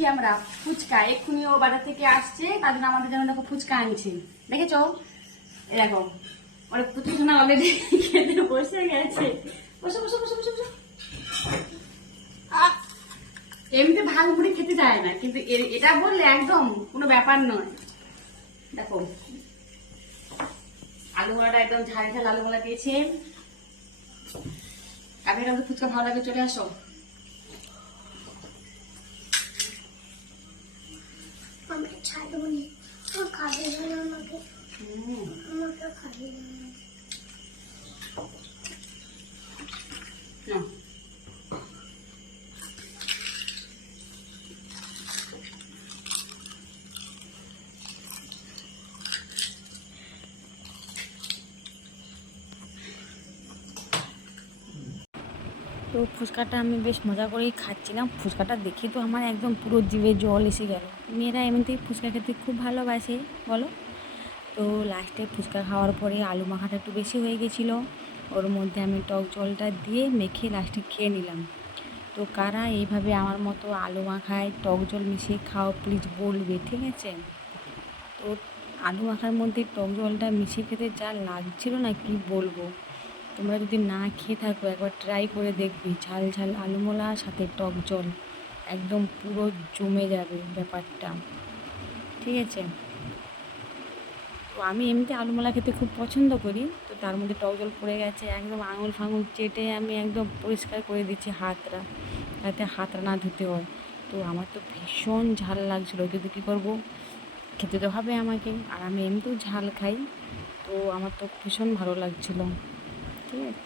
খাচ্ছি আমরা, ফুচকা। এক্ষুনি ও বাজার থেকে আসছে, তার জন্য আমাদের জন্য দেখো ফুচকা আনছে। দেখেছ? এ দেখো, ওর পুতুলখানা অলরেডি খেতে বসে গেছে। বসে বসে বসে বসে বসে! এমনিতে ভাগ মুড়ি খেতে যায় না, কিন্তু এটা বললে একদম কোনো ব্যাপার নয়। দেখো, আলু বড়াটা একদম ঝাল ঝাল আলু বড়া দিয়েছে কাকে ফুচকা ভালো লাগে, চলে আসো। আমি ছাড়বো না আমার খাবে না আমাকে হুম আমাকে খাবে না নাও। তো ফুচকাটা আমি বেশ মজা করেই খাচ্ছিলাম ফুচকাটা দেখে তো আমার একদম পুরো জিভে জল এসে গেল মেয়েরা এমনিতেই ফুচকা খেতে খুব ভালোবাসে, বলো? তো লাস্টে ফুচকা খাওয়ার পরে আলু মাখাটা একটু বেশি হয়ে গেছিল। ওর মধ্যে আমি টক জলটা দিয়ে মেখে লাস্টে খেয়ে নিলাম। তো কারা এইভাবে আমার মতো আলু মাখায়, টক জল মিশিয়ে খাও প্লিজ বলবে, ঠিক আছে? তো আলু মাখার মধ্যে টক জলটা মিশিয়ে খেতে যা লাগছিল না কি বলব? তোমরা যদি না খেয়ে থাকো, একবার ট্রাই করে দেখবে, ঝাল ঝাল আলুমোলা, সাথে টক জল। একদম পুরো জমে যাবে ব্যাপারটা। ঠিক আছে? তো আমি এমনিতে আলুমোলা খেতে খুব পছন্দ করি, তো তার মধ্যে টক জল পড়ে গেছে, একদম আঙুল ফাঙুল চেটে আমি একদম পরিষ্কার করে দিচ্ছি হাতটা, যাতে হাতটা না ধুতে হয়। তো আমার তো ভীষণ ঝাল লাগছিল, কিন্তু কী করব? খেতে তো হবে আমাকে, আর আমি এমনিতেও ঝাল খাই, তো আমার তো ভীষণ ভালো লাগছিল। ঠিক আছে?